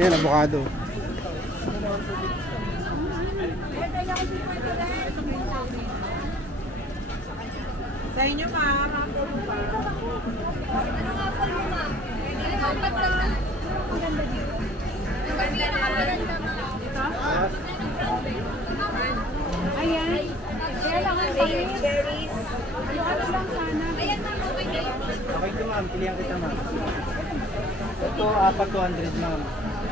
Yan, avocado. Sa inyo, ma'am. Ayan. Kaya lang ang cherries. Ano lang sana. Okay ito ma'am, pilihan kita ma'am. Ito, 400 ma'am.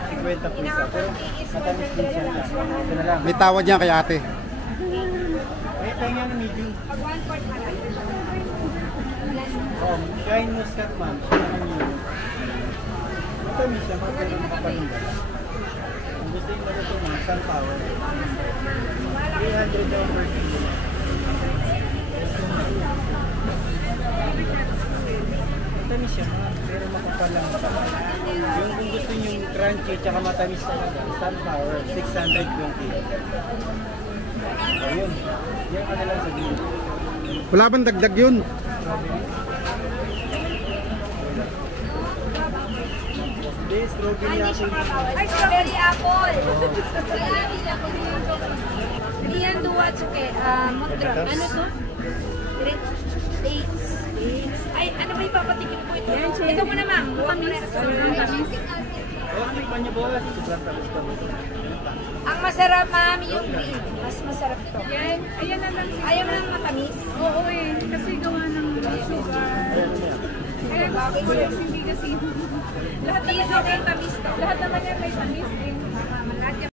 50 po isa. Pero matamis din siya. Ito na lang. May tawad niya kay ate. Ay, tayo nga na medium. Oh, shine muscat ma'am. Siya naman yun. Matamis siya, pero makapalinda. Kung gusto yung mga ito ma'am, sunflower. 300 daw per kilo. Matamis siya ma'am, pero makapalang. Yung kung gusto nyo yung crunchy tsaka matamis talaga, sunflower, 600 yung kilo. Ayun, yan ka na lang sa gilid. Wala bang dagdag yun? Hindi, strawberry apple. Ay, strawberry apple. Iyan duwa tsuke. Motra. Ano to? Dates. Ay, ano ba ipapatikin po ito? Ito muna ma'am. Tamis. Oh, tikman niyo boss. Sobrang tamis ka mo. Ang masarap ma'am yung green. Mas masarap ito. Yan. Ayan na lang. Ayaw mo lang matamis? Oo eh. Kasi gawa ng sugar. Kaya gusto ko yung hindi kasi. Lahat naman yan may tamis. Lahat naman yan may tamis eh.